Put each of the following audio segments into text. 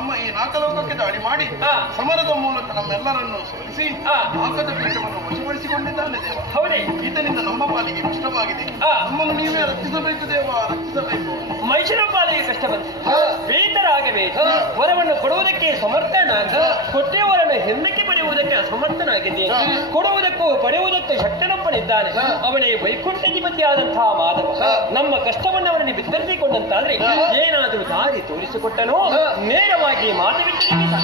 ನಮ್ಮ ಈ ನಾಕಲೋಕಕ್ಕೆ ದಾಳಿ ಮಾಡಿ. ಸಮರದ ಮೂಲಕ ನಮ್ಮೆಲ್ಲರನ್ನು ಸೋಲಿಸಿ. ನಾಲ್ಕದ ಪೀಠವನ್ನು ವಶಪಡಿಸಿಕೊಂಡಿದ್ದಾನೆ ದೇವ ಹೌದೇ ಈತನಿಂದ ನಮ್ಮ ಪಾಲಿಗೆ ಕಷ್ಟವಾಗಿದೆ. ನಮ್ಮನ್ನು ನೀವೇ ರಕ್ಷಿಸಬೇಕು ದೇವ ರಕ್ಷಿಸಬೇಕು ಮೈಸೂರು ಪಾಲಿಗೆ ಕಷ್ಟ ಬಂತು ವರವನ್ನು ಕೊಡುವುದಕ್ಕೆ ಸಮರ್ಥನಾಗ ವರನ ಹಿಂದಕ್ಕೆ ಪಡೆಯುವುದಕ್ಕೆ ಅಸಮರ್ಥನಾಗಿದ್ದೇನೆ. ಕೊಡುವುದಕ್ಕೂ ಪಡೆಯುವುದಕ್ಕೂ ಶಕ್ತನೊಬ್ಬನಿದ್ದಾನೆ. ಅವನೇ ಅವನೇ ವೈಕುಂಠಧಿಪತಿಯಾದಂತಹ ಮಾಧವ. ನಮ್ಮ ಕಷ್ಟವನ್ನು ಅವನಿಗೆ ಬಿತ್ತರಿಸಿಕೊಂಡಂತಾದ್ರೆ ಏನಾದರೂ ದಾರಿ ತೋರಿಸಿಕೊಟ್ಟನೋ. ನೇರವಾಗಿ ಮಾತು ಬಿಟ್ಟರೆ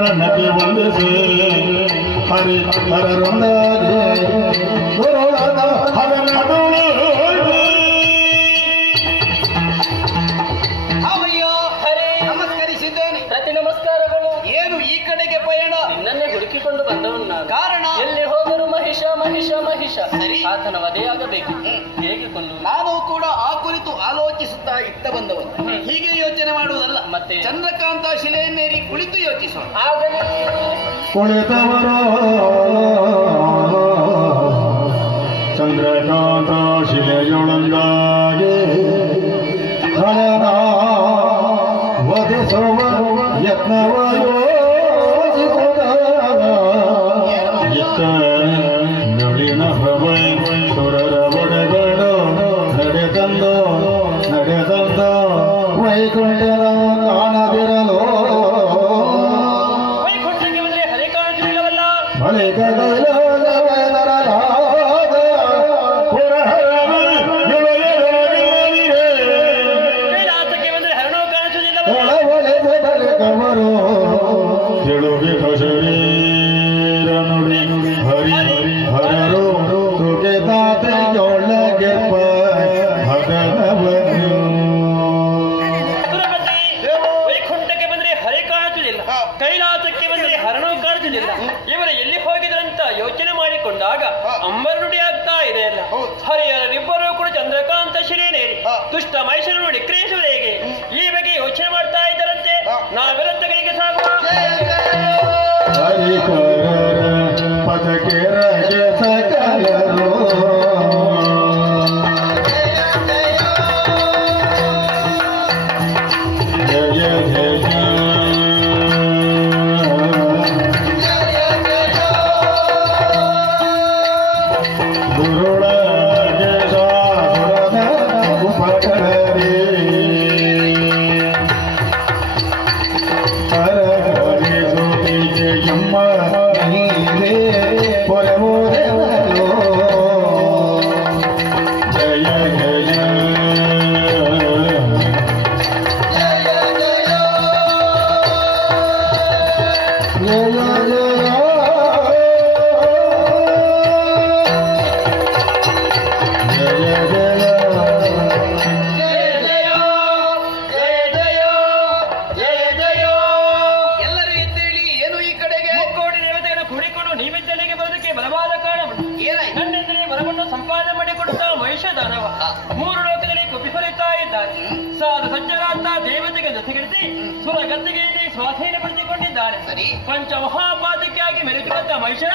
சரண வந்து ஹரி ஹர ரே ஹர ಕುಳಿತವರು ಚಂದ್ರಕಾಂತ ಶಿಲೆಯೊಳಂದಾಗೆ ખેડૂ બી ખસવી ದುಷ್ಟ ಮೈಸೂರು ನಿಗ್ರಹಿಸುವುದು ಹೇಗೆ? ಈ ಬಗ್ಗೆ ಯೋಚನೆ ಮಾಡ್ತಾ ಇದ್ದರಂತೆ. ಹಾ. ನಾವೆಲ್ಲತ್ತಗಳಿಗೆ ಸಾಗುವ ಪದಕ್ಕೆ ರಜ ಮೂರು ಲೋಕದಲ್ಲಿ ಕುಪಿಸುತ್ತಾ ಇದ್ದಾನೆ ಸಾಧು ಸಜ್ಜನಾಂತ ದೇವತೆಗೆ ಜೊತೆಗಿಡಿಸಿ ಸುರ ಗದ್ದಿಗೆಯಲ್ಲಿ ಸ್ವಾಧೀನಪಡಿಸಿಕೊಂಡಿದ್ದಾನೆ ಸರಿ. ಪಂಚ ಮಹಾಪಾತಕ್ಕಾಗಿ ಮೆರೆತಿರುವಂತ ಮಹಿಷರ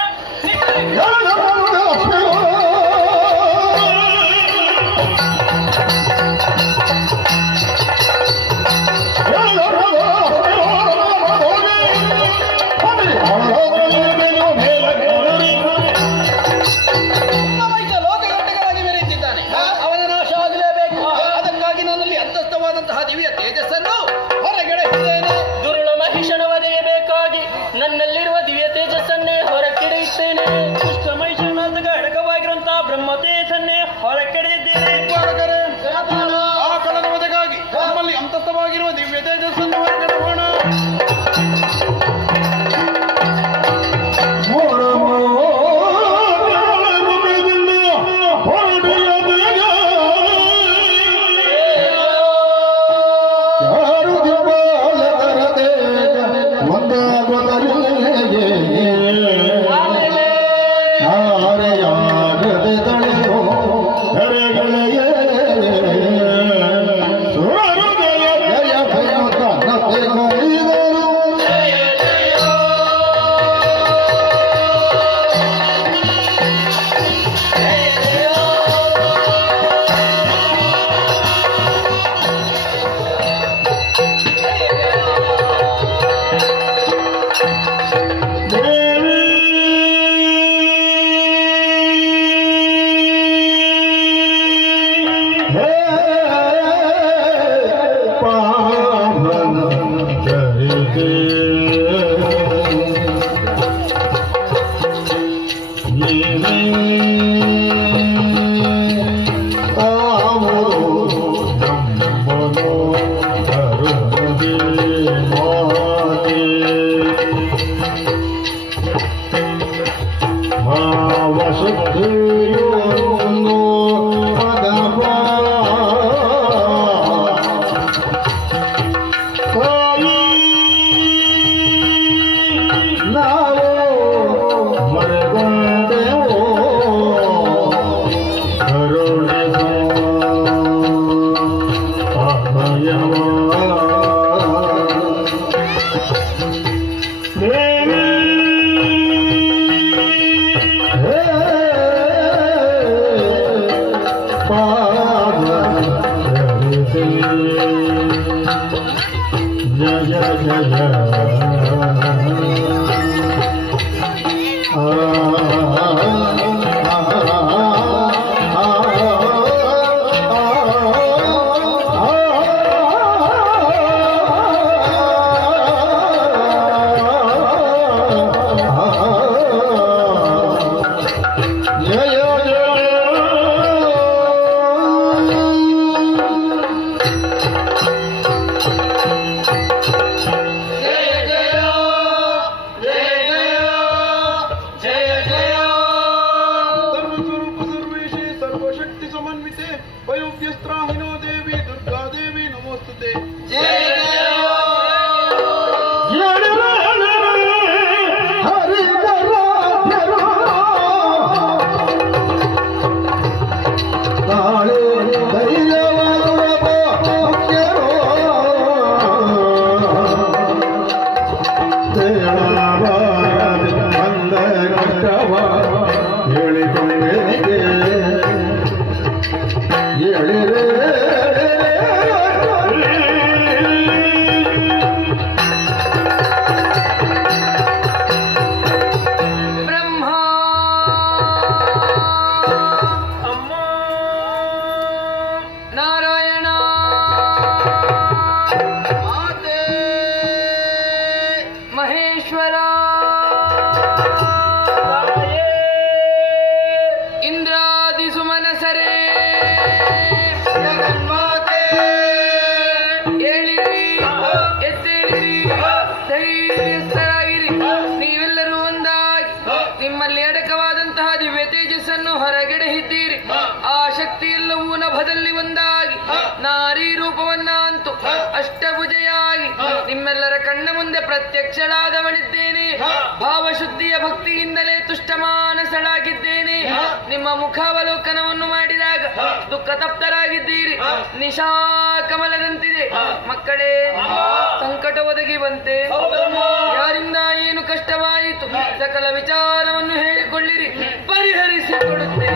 la la ಪ್ರತ್ಯಕ್ಷಳಾದವಳಿದ್ದೇನೆ ಭಾವಶುದ್ಧಿಯ ಭಕ್ತಿಯಿಂದಲೇ ತುಷ್ಟಮಾನಸಳಾಗಿದ್ದೇನೆ. ನಿಮ್ಮ ಮುಖಾವಲೋಕನವನ್ನು ಮಾಡಿದಾಗ ದುಃಖ ತಪ್ತರಾಗಿದ್ದೀರಿ ನಿಶಾ ಕಮಲದಂತಿದೆ. ಮಕ್ಕಳೇ ಸಂಕಟ ಒದಗಿವಂತೆ ಯಾರಿಂದ ಏನು ಕಷ್ಟವಾಯಿತು? ಸಕಲ ವಿಚಾರವನ್ನು ಹೇಳಿಕೊಳ್ಳಿರಿ. ಪರಿಹರಿಸಿಕೊಡುತ್ತೆ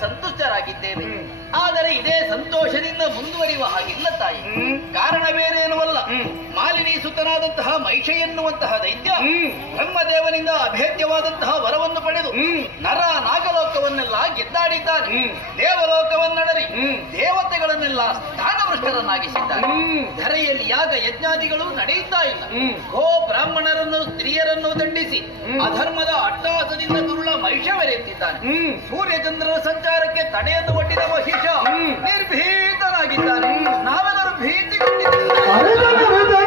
ಸಂತುಷ್ಟರಾಗಿದ್ದೇವೆ. ಆದರೆ ಇದೇ ಸಂತೋಷದಿಂದ ಮುಂದುವರಿಯುವ ಹಾಗಿಲ್ಲ ತಾಯಿ. ಕಾರಣ ಬೇರೆ ಏನೂ ಅಲ್ಲ ಸುತನಾದಂತಹ ಮೈಷೆ ಎನ್ನುವಂತಹ ದೈತ್ಯ ಬ್ರಹ್ಮದೇವನಿಂದ ಅಭೇದ್ಯವಾದಂತಹ ವರವನ್ನು ಪಡೆದು ನರ ನಾಗಲೋಕವನ್ನೆಲ್ಲ ಗೆದ್ದಾಡಿದ್ದಾನೆ. ದೇವಲೋಕವನ್ನಡರಿ. ದೇವತೆಗಳನ್ನೆಲ್ಲ ಸ್ಥಾನಭ್ರಷ್ಟರನ್ನಾಗಿಸಿದ್ದಾನೆ. ಧರೆಯಲ್ಲಿ ಯಾಗ ಯಜ್ಞಾದಿಗಳು ನಡೆಯುತ್ತಾ ಇಲ್ಲ. ಗೋ ಬ್ರಾಹ್ಮಣರನ್ನು ಸ್ತ್ರೀಯರನ್ನು ದಂಡಿಸಿ ಅಧರ್ಮದ ಅಟ್ಟಾಸದಿಂದ ದುರುಳ ಮಹಿಷ ಬೆರೆಯುತ್ತಿದ್ದಾನೆ ಸೂರ್ಯಚಂದ್ರರ ಸಂಚಾರಕ್ಕೆ ತಡೆಯನ್ನು ಒಡ್ಡಿದ ಮಹಿಷ ನಿರ್ಭೀತನಾಗಿದ್ದಾನೆ. ನಾವೆಲ್ಲರೂ ಭೀತಿ ಭೀತಿಗೊಂಡಿದ್ದೇವೆ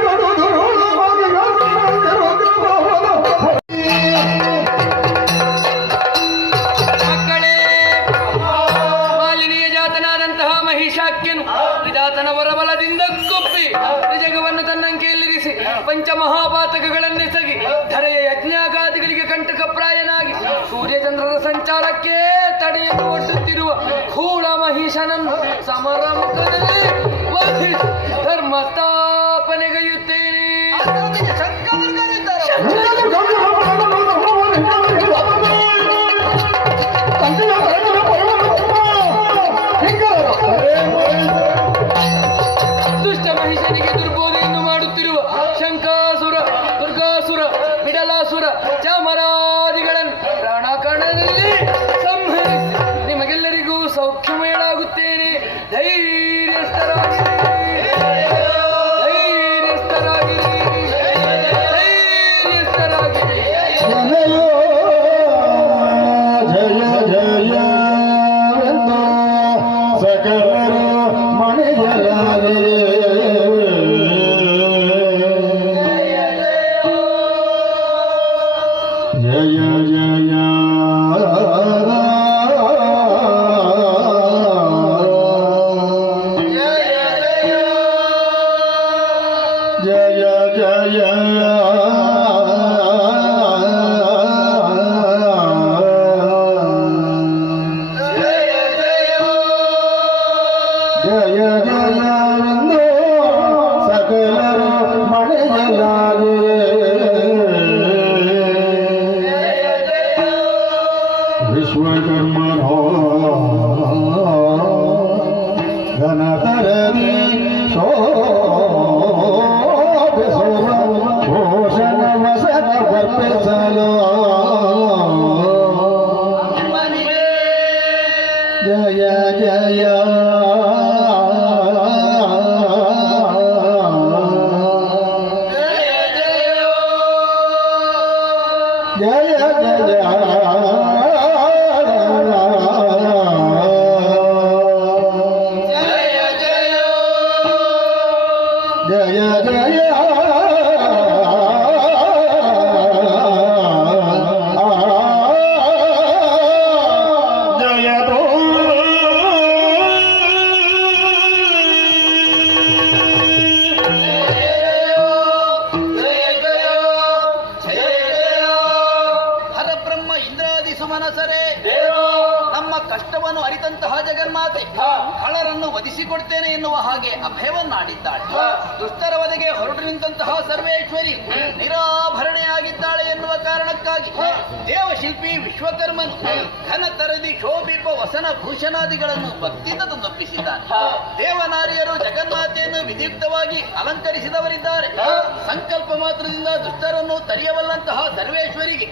マナサレ。ಕಷ್ಟವನ್ನು ಅರಿತಂತಹ ಜಗನ್ಮಾತೆ. ಕಳರನ್ನು ವಧಿಸಿಕೊಡ್ತೇನೆ ಎನ್ನುವ ಹಾಗೆ ಅಭಯವನ್ನಾಡಿದ್ದಾಳೆ. ದುಷ್ಟರ ವಧೆಗೆ ಹೊರಟು ನಿಂತಹ ಸರ್ವೇಶ್ವರಿ ನಿರಾಭರಣೆಯಾಗಿದ್ದಾಳೆ ಎನ್ನುವ ಕಾರಣಕ್ಕಾಗಿ ದೇವಶಿಲ್ಪಿ ವಿಶ್ವಕರ್ಮನು ಘನ ತರದಿ ಶೋಭಿಪ ವಸನ ಭೂಷಣಾದಿಗಳನ್ನು ಭಕ್ತಿಯಿಂದ ತಂದೊಪ್ಪಿಸಿದ್ದಾನೆ ದೇವನಾರಿಯರು ಜಗನ್ಮಾತೆಯನ್ನು ವಿಧಿಯುಕ್ತವಾಗಿ ಅಲಂಕರಿಸಿದವರಿದ್ದಾರೆ. ಸಂಕಲ್ಪ ಮಾತ್ರದಿಂದ ದುಷ್ಟರನ್ನು ತರೆಯಬಲ್ಲಂತಹ ಸರ್ವೇಶ್ವರಿಗೆ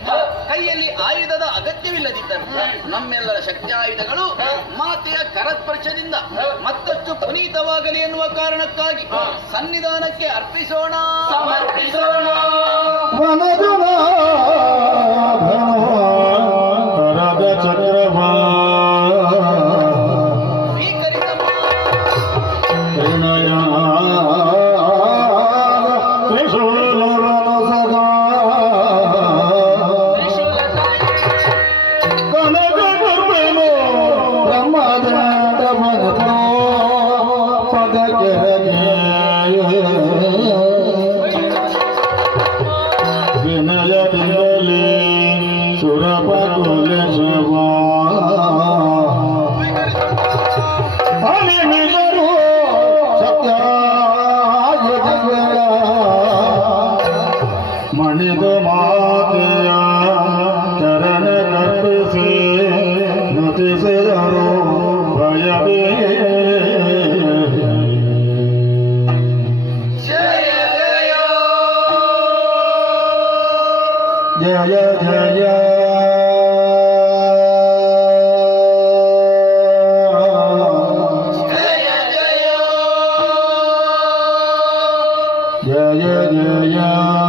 ಕೈಯಲ್ಲಿ ಆಯುಧದ ಅಗತ್ಯವಿಲ್ಲದಿದ್ದರು ನಮ್ಮೆಲ್ಲರ ಶಕ್ತಿ ಆಯುಧಗಳು ಮಾತೆಯ ಕರಸ್ಪರ್ಶದಿಂದ ಮತ್ತಷ್ಟು ಪುನೀತವಾಗಲಿ ಎನ್ನುವ ಕಾರಣಕ್ಕಾಗಿ ಸನ್ನಿಧಾನಕ್ಕೆ ಅರ್ಪಿಸೋಣ. ಸಮರ್ಪಿಸೋಣ. hallelujah.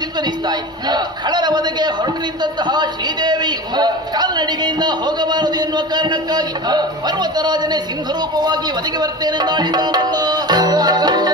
ಪ್ರತಿಧ್ವನಿಸ್ತಾ ಇದ್ದ ಕಳರ ಒದಗೆ ಹೊರಟು ನಿಂತಹ ಶ್ರೀದೇವಿ ಕಾಲ್ನಡಿಗೆಯಿಂದ ಹೋಗಬಾರದು ಎನ್ನುವ ಕಾರಣಕ್ಕಾಗಿ ಪರ್ವತರಾಜನೇ ಸಿಂಹರೂಪವಾಗಿ ಒದಗಿ ಬರ್ತೇನೆಂದಾಡಿದ್ದಾನಲ್ಲ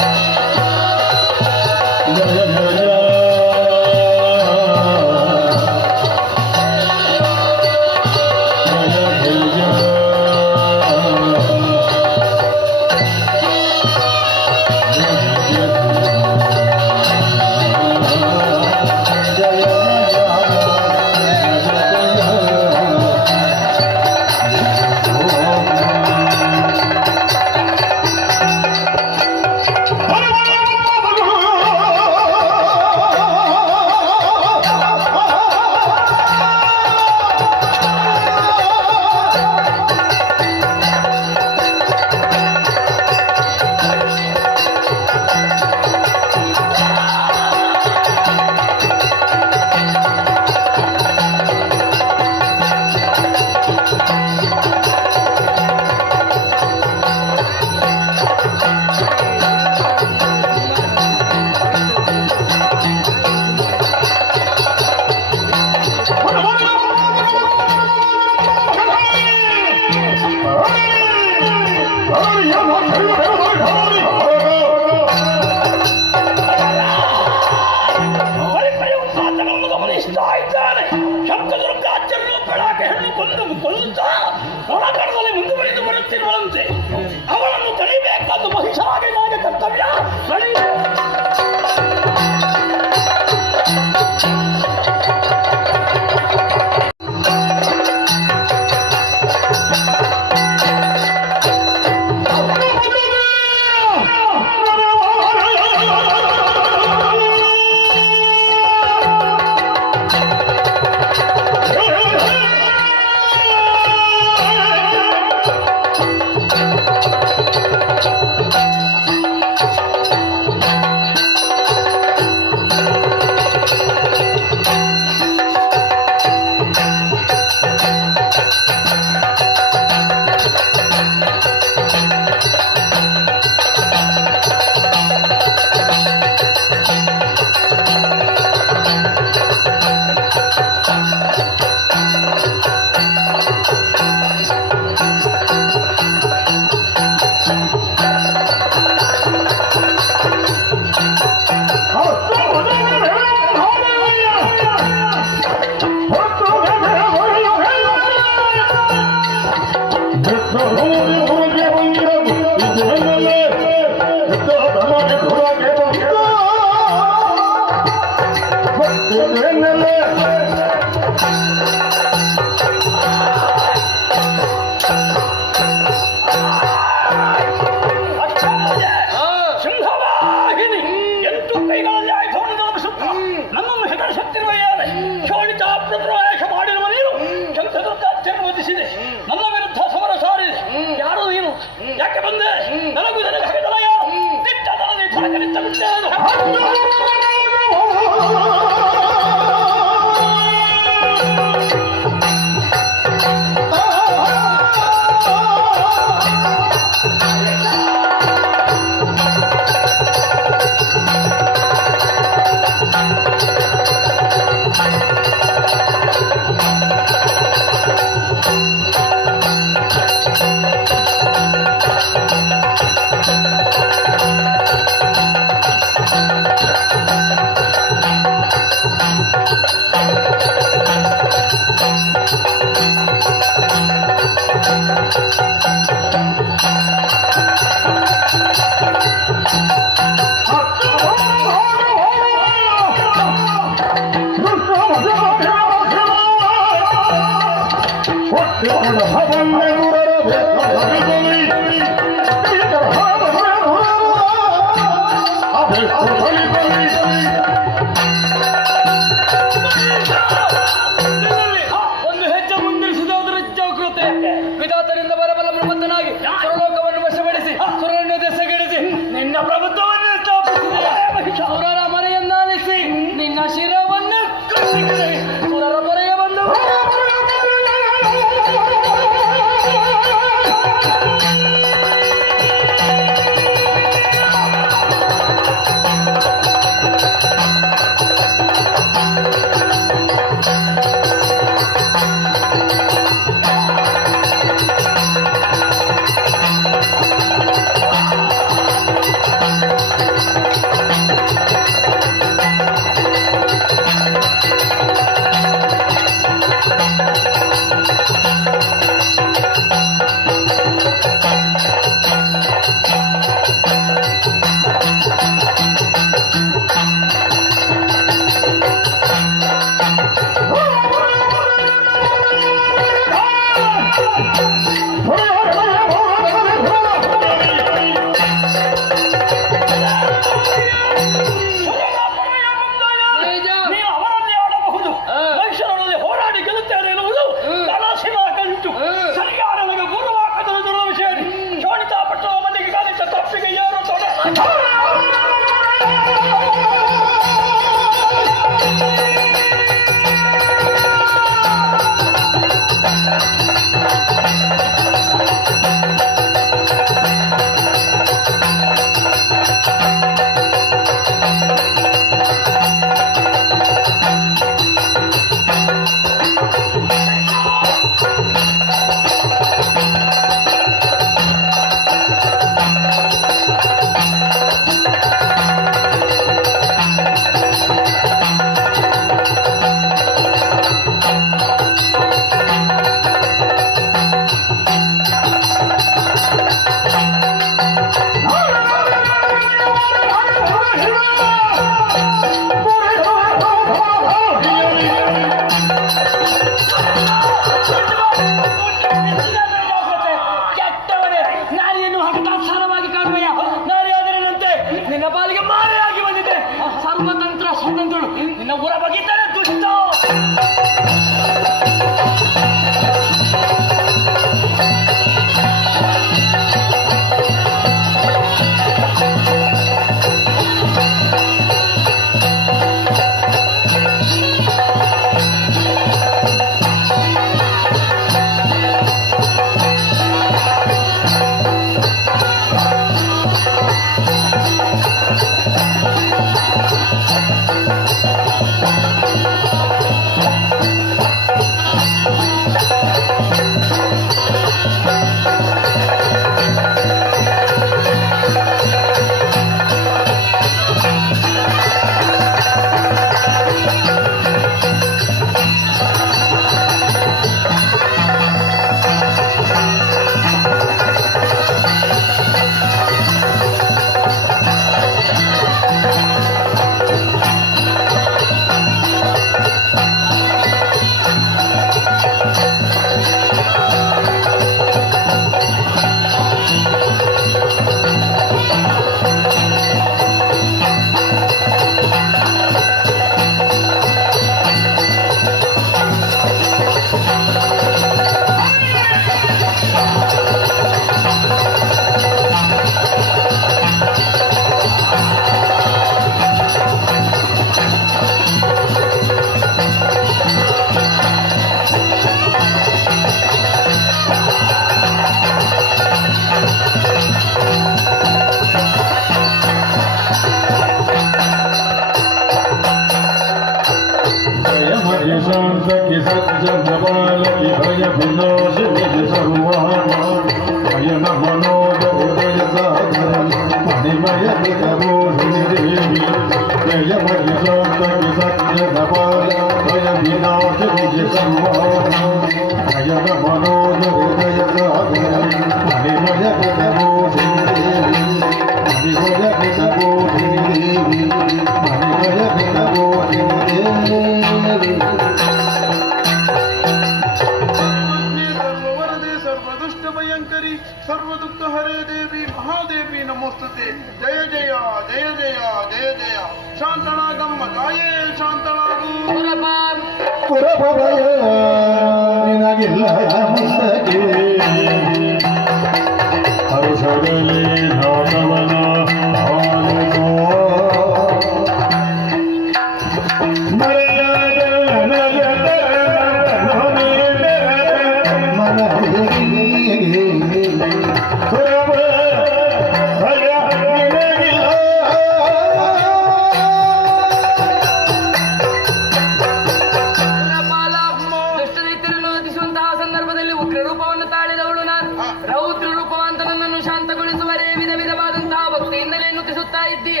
ರೂಪವನ್ನು ತಾಳಿದವಳು ನಾನು. ರೌದ್ರ ರೂಪವಂತ ನನ್ನನ್ನು ಶಾಂತಗೊಳಿಸುವರೇ ವಿಧ ವಿಧವಾದಂತಹ ಭಕ್ತಿಯಿಂದಲೇ ನುತಿಸುತ್ತಾ ಇದ್ದೀಯ.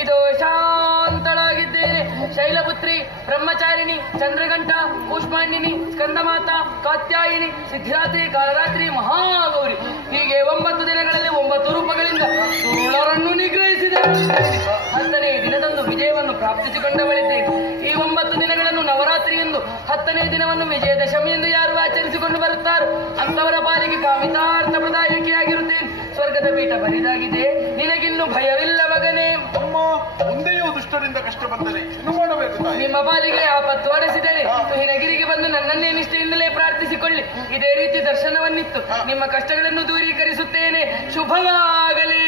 ಇದು ಶಾಂತಳಾಗಿದ್ದೇನೆ ಶೈಲಪುತ್ರಿ ಬ್ರಹ್ಮಚಾರಿಣಿ ಚಂದ್ರಗಂಠ ಕೂಷ್ಮಾಂಡಿನಿ ಸ್ಕಂದಮಾತ ಕಾತ್ಯಾಯಿನಿ ಸಿದ್ಧರಾತ್ರಿ ಕಾಲರಾತ್ರಿ ಮಹಾಗೌರಿ. ಹೀಗೆ ಒಂಬತ್ತು ದಿನಗಳಲ್ಲಿ ಒಂಬತ್ತು ರೂಪಗಳಿಂದ ಸೋಳರನ್ನು ನಿಗ್ರಹಿಸಿದೆ ಹತ್ತನೇ ದಿನದಂದು ವಿಜಯವನ್ನು ಪ್ರಾಪ್ತಿಸಿಕೊಂಡವಳಿದ್ದೇನೆ. ಈ ಒಂಬತ್ತು ದಿನಗಳನ್ನು ನವರಾತ್ರಿ ಎಂದು ಹತ್ತನೇ ದಿನವನ್ನು ವಿಜಯದಶಮಿ ಎಂದು ಯಾರು ಆಚರಿಸಿಕೊಂಡು ಬರುತ್ತಾರೋ? ಅಂತವರ ಪಾಲಿಗೆ ಕಾಮಿತಾರ್ಥ ಪ್ರದಾಯಕಿಯಾಗಿರುತ್ತೇನೆ. ಸ್ವರ್ಗದ ಪೀಠ ಬರಿದಾಗಿದೆ. ನಿನಗಿನ್ನು ಭಯವಿಲ್ಲ ಮಗನೇ. ಅಮ್ಮ ಮುಂದೆಯೂ ದುಷ್ಟರಿಂದ ಕಷ್ಟ ಬಂದರೆ ಏನು ಮಾಡಬೇಕು ನಿಮ್ಮ ಪಾಲಿಗೆ ಆಪತ್ತು ಹೊರಸಿದರೆ ಹಿನಗಿರಿಗೆ ಬಂದು ನನ್ನನ್ನೇ ನಿಷ್ಠೆಯಿಂದಲೇ ಪ್ರಾರ್ಥಿಸಿಕೊಳ್ಳಿ. ಇದೇ ರೀತಿ ದರ್ಶನವನ್ನಿತ್ತು. ನಿಮ್ಮ ಕಷ್ಟಗಳನ್ನು ದೂರೀಕರಿಸುತ್ತೇನೆ. ಶುಭವಾಗಲಿ.